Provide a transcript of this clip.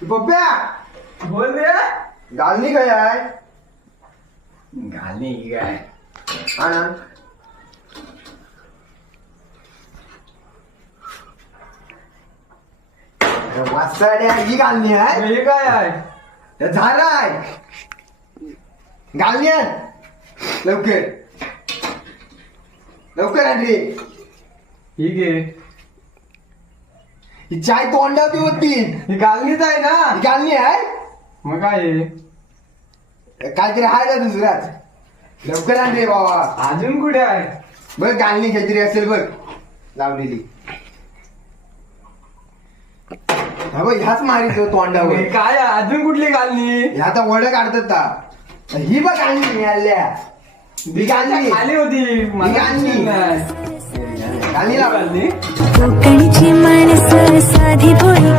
पप्प्या बोल रे. गालनी काय आहे घालणे काय हा ना वासाड्या ही गालनी आहे हे काय आहे. झाड आहे गालनी आण लवकर लवकर आण रे ठीक आहे. ही चाय तोंडावती होती ही घालणीच आहे ना. ही गालनी आहे मग काय आहे? काहीतरी आहे का दुसराच लवकर आण रे बाबा अजून कुठे आहे. बघ गालनी काहीतरी असेल बघ लावलेली हा बघ ह्याच मारितो तोंडावर हे काय आहे? अजून कुठली घालणी. ह्या आता वड काढतात ता ही बघ गालनी मिळाल्या ही गालनी खाली होती मला घालणी. नाही. गालनी लाव घालणी. कोकणची माणसं साधी भोळी